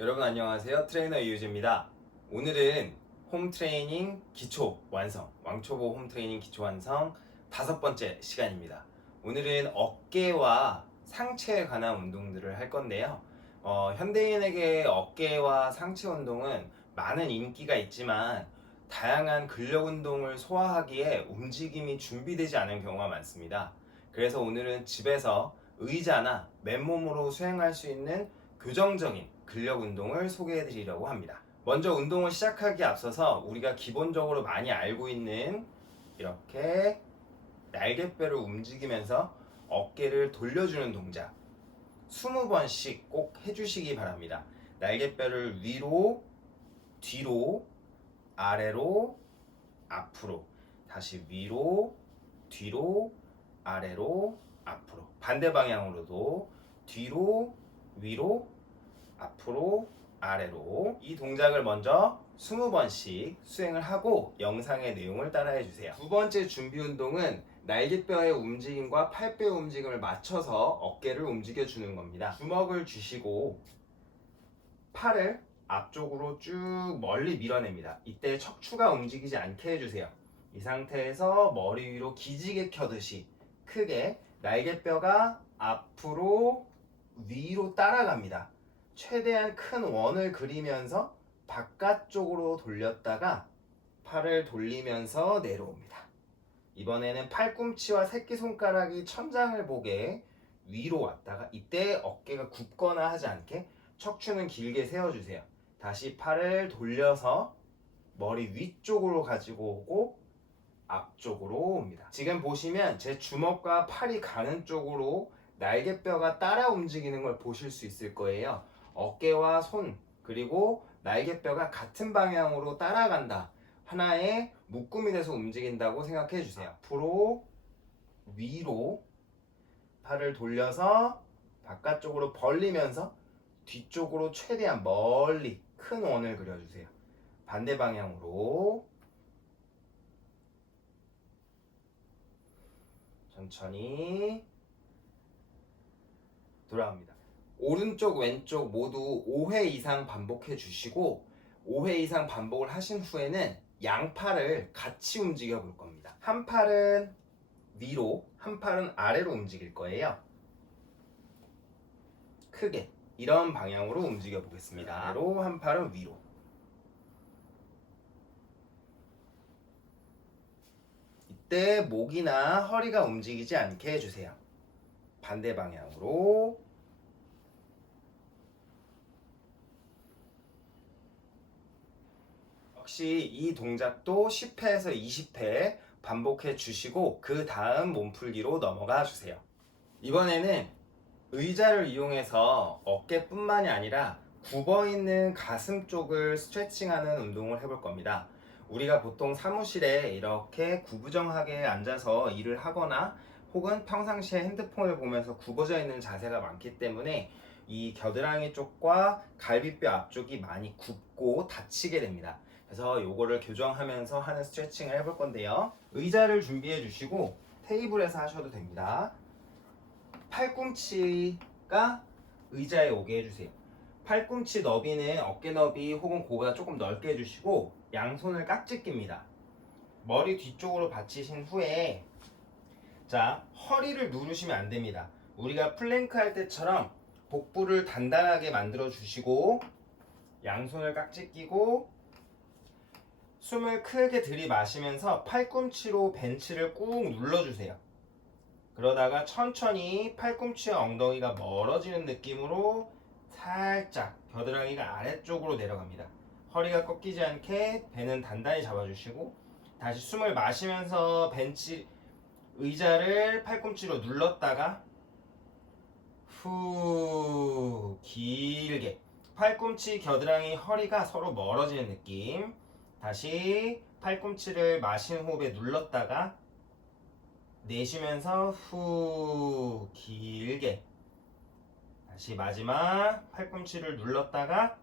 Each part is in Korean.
여러분 안녕하세요. 트레이너 이유재입니다. 오늘은 홈트레이닝 기초 완성, 왕초보 홈트레이닝 기초 완성 5번째 시간입니다. 오늘은 어깨와 상체에 관한 운동들을 할 건데요. 현대인에게 어깨와 상체 운동은 많은 인기가 있지만 다양한 근력 운동을 소화하기에 움직임이 준비되지 않은 경우가 많습니다. 그래서 오늘은 집에서 의자나 맨몸으로 수행할 수 있는 교정적인 근력 운동을 소개해 드리려고 합니다. 먼저 운동을 시작하기에 앞서서 우리가 기본적으로 많이 알고 있는 이렇게 날개뼈를 움직이면서 어깨를 돌려주는 동작 20번씩 꼭 해주시기 바랍니다. 날개뼈를 위로, 뒤로, 아래로, 앞으로, 다시 위로, 뒤로, 아래로, 앞으로, 반대 방향으로도 뒤로, 위로, 앞으로, 아래로. 이 동작을 먼저 20번씩 수행을 하고 영상의 내용을 따라해 주세요. 두 번째 준비 운동은 날개뼈의 움직임과 팔뼈의 움직임을 맞춰서 어깨를 움직여 주는 겁니다. 주먹을 쥐시고 팔을 앞쪽으로 쭉 멀리 밀어냅니다. 이때 척추가 움직이지 않게 해주세요. 이 상태에서 머리 위로 기지개 켜듯이 크게 날개뼈가 앞으로 위로 따라갑니다. 최대한 큰 원을 그리면서 바깥쪽으로 돌렸다가 팔을 돌리면서 내려옵니다. 이번에는 팔꿈치와 새끼손가락이 천장을 보게 위로 왔다가 이때 어깨가 굽거나 하지 않게 척추는 길게 세워주세요. 다시 팔을 돌려서 머리 위쪽으로 가지고 오고 앞쪽으로 옵니다. 지금 보시면 제 주먹과 팔이 가는 쪽으로 날개뼈가 따라 움직이는 걸 보실 수 있을 거예요. 어깨와 손 그리고 날개뼈가 같은 방향으로 따라간다. 하나의 묶음이 돼서 움직인다고 생각해 주세요. 앞으로 위로 팔을 돌려서 바깥쪽으로 벌리면서 뒤쪽으로 최대한 멀리 큰 원을 그려주세요. 반대 방향으로 천천히 돌아옵니다. 오른쪽 왼쪽 모두 5회 이상 반복해 주시고 5회 이상 반복을 하신 후에는 양팔을 같이 움직여 볼 겁니다. 한 팔은 위로 한 팔은 아래로 움직일 거예요. 크게 이런 방향으로 움직여 보겠습니다. 아래로 한 팔은 위로. 이때 목이나 허리가 움직이지 않게 해주세요. 반대 방향으로 역시 이 동작도 10회에서 20회 반복해 주시고 그 다음 몸풀기로 넘어가 주세요. 이번에는 의자를 이용해서 어깨뿐만이 아니라 굽어 있는 가슴 쪽을 스트레칭하는 운동을 해볼 겁니다. 우리가 보통 사무실에 이렇게 구부정하게 앉아서 일을 하거나 혹은 평상시에 핸드폰을 보면서 굽어져 있는 자세가 많기 때문에 이 겨드랑이 쪽과 갈비뼈 앞쪽이 많이 굽고 다치게 됩니다. 그래서 요거를 교정하면서 하는 스트레칭을 해볼 건데요. 의자를 준비해 주시고 테이블에서 하셔도 됩니다. 팔꿈치가 의자에 오게 해주세요. 팔꿈치 너비는 어깨 너비 혹은 그거보다 조금 넓게 해주시고 양손을 깍지 낍니다. 머리 뒤쪽으로 받치신 후에 자 허리를 누르시면 안 됩니다. 우리가 플랭크 할 때처럼 복부를 단단하게 만들어 주시고 양손을 깍지 끼고 숨을 크게 들이마시면서 팔꿈치로 벤치를 꾹 눌러주세요. 그러다가 천천히 팔꿈치와 엉덩이가 멀어지는 느낌으로 살짝 겨드랑이가 아래쪽으로 내려갑니다. 허리가 꺾이지 않게 배는 단단히 잡아주시고 다시 숨을 마시면서 벤치 의자를 팔꿈치로 눌렀다가 후 길게 팔꿈치 겨드랑이 허리가 서로 멀어지는 느낌. 다시 팔꿈치를 마신 호흡에 눌렀다가 내쉬면서 후 길게 다시 마지막 팔꿈치를 눌렀다가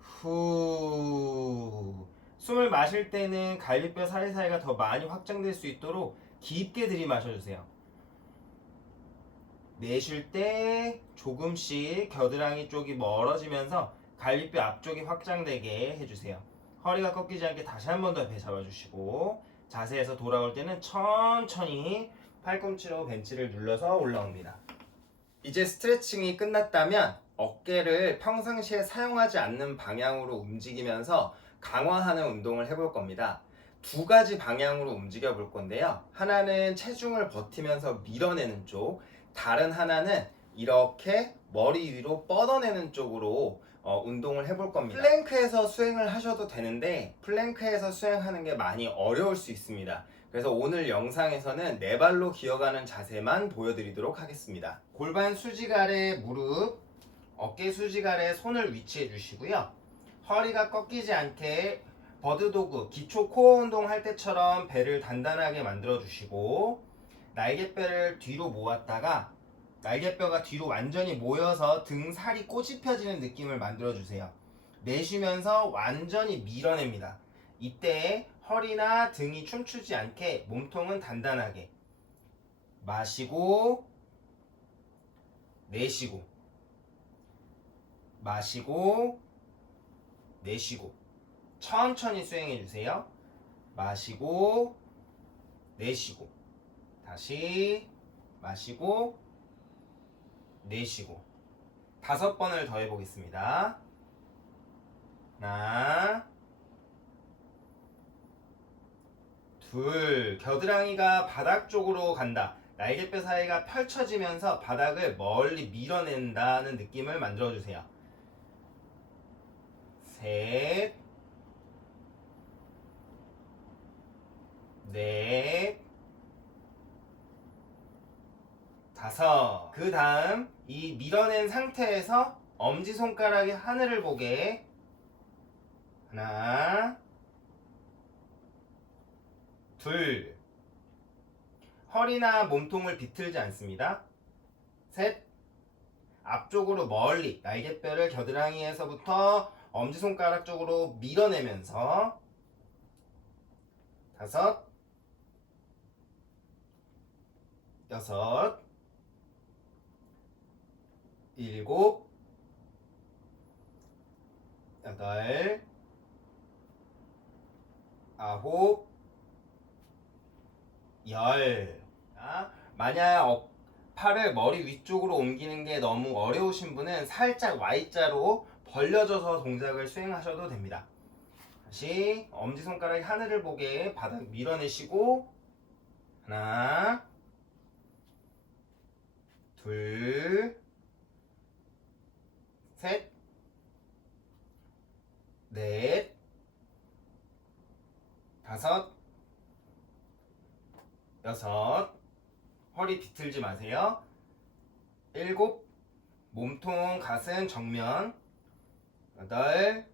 후 숨을 마실 때는 갈비뼈 사이사이가 더 많이 확장될 수 있도록 깊게 들이마셔주세요. 내쉴 때 조금씩 겨드랑이 쪽이 멀어지면서 갈비뼈 앞쪽이 확장되게 해주세요. 허리가 꺾이지 않게 다시 한 번 더 배 잡아주시고 자세에서 돌아올 때는 천천히 팔꿈치로 벤치를 눌러서 올라옵니다. 이제 스트레칭이 끝났다면 어깨를 평상시에 사용하지 않는 방향으로 움직이면서 강화하는 운동을 해볼 겁니다. 두 가지 방향으로 움직여 볼 건데요. 하나는 체중을 버티면서 밀어내는 쪽, 다른 하나는 이렇게 머리 위로 뻗어내는 쪽으로 운동을 해볼 겁니다. 플랭크에서 수행을 하셔도 되는데 플랭크에서 수행하는 게 많이 어려울 수 있습니다. 그래서 오늘 영상에서는 네 발로 기어가는 자세만 보여드리도록 하겠습니다. 골반 수직 아래 무릎, 어깨 수직 아래 손을 위치해 주시고요. 허리가 꺾이지 않게 버드도그, 기초 코어 운동 할 때처럼 배를 단단하게 만들어 주시고 날개뼈를 뒤로 모았다가 날개뼈가 뒤로 완전히 모여서 등 살이 꼬집혀지는 느낌을 만들어 주세요. 내쉬면서 완전히 밀어냅니다. 이때 허리나 등이 춤추지 않게 몸통은 단단하게 마시고 내쉬고 마시고 내쉬고 천천히 수행해 주세요. 마시고 내쉬고 다시 마시고 내쉬고 5번을 더 해보겠습니다. 하나 둘, 겨드랑이가 바닥 쪽으로 간다. 날개뼈 사이가 펼쳐지면서 바닥을 멀리 밀어낸다는 느낌을 만들어주세요. 셋, 넷, 다섯. 그 다음 이 밀어낸 상태에서 엄지손가락이 하늘을 보게 하나 둘, 허리나 몸통을 비틀지 않습니다. 셋, 앞쪽으로 멀리 날개뼈를 겨드랑이에서부터 엄지손가락 쪽으로 밀어내면서 다섯, 여섯, 일곱, 여덟, 아홉, 열. 만약 팔을 머리 위쪽으로 옮기는 게 너무 어려우신 분은 살짝 Y자로 벌려져서 동작을 수행하셔도 됩니다. 다시 엄지손가락이 하늘을 보게 바닥 밀어내시고 하나 둘 셋 넷 다섯 여섯, 허리 비틀지 마세요. 일곱, 몸통 가슴 정면. 여덟,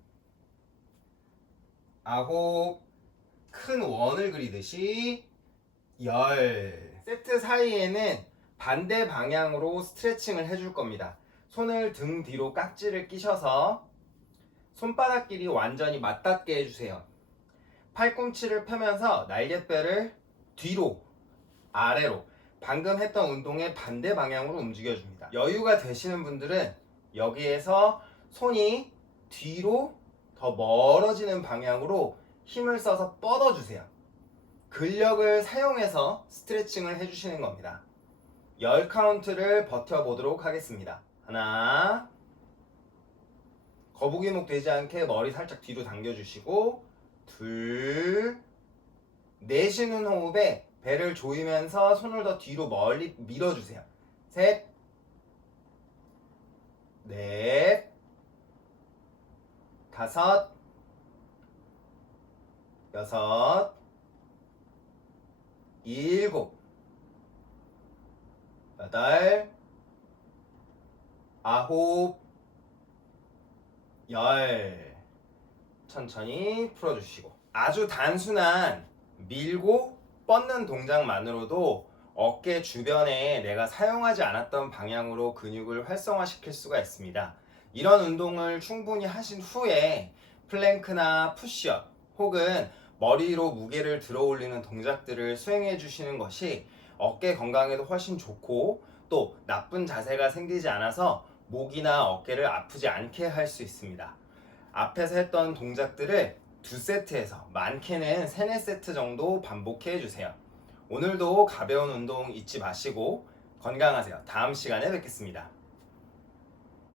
아홉, 큰 원을 그리듯이 열. 세트 사이에는 반대 방향으로 스트레칭을 해줄 겁니다. 손을 등 뒤로 깍지를 끼셔서 손바닥끼리 완전히 맞닿게 해주세요. 팔꿈치를 펴면서 날개뼈를 뒤로 아래로 방금 했던 운동의 반대 방향으로 움직여줍니다. 여유가 되시는 분들은 여기에서 손이 뒤로 더 멀어지는 방향으로 힘을 써서 뻗어주세요. 근력을 사용해서 스트레칭을 해주시는 겁니다. 10카운트를 버텨보도록 하겠습니다. 하나, 거북이목 되지 않게 머리 살짝 뒤로 당겨주시고 둘, 내쉬는 호흡에 배를 조이면서 손을 더 뒤로 멀리 밀어주세요. 셋, 넷, 다섯, 여섯, 일곱, 여덟, 아홉, 열. 천천히 풀어주시고 아주 단순한 밀고 뻗는 동작만으로도 어깨 주변에 내가 사용하지 않았던 방향으로 근육을 활성화시킬 수가 있습니다. 이런 운동을 충분히 하신 후에 플랭크나 푸시업 혹은 머리로 무게를 들어 올리는 동작들을 수행해 주시는 것이 어깨 건강에도 훨씬 좋고 또 나쁜 자세가 생기지 않아서 목이나 어깨를 아프지 않게 할 수 있습니다. 앞에서 했던 동작들을 2세트에서 많게는 3, 4세트 정도 반복해 해주세요. 오늘도 가벼운 운동 잊지 마시고 건강하세요. 다음 시간에 뵙겠습니다.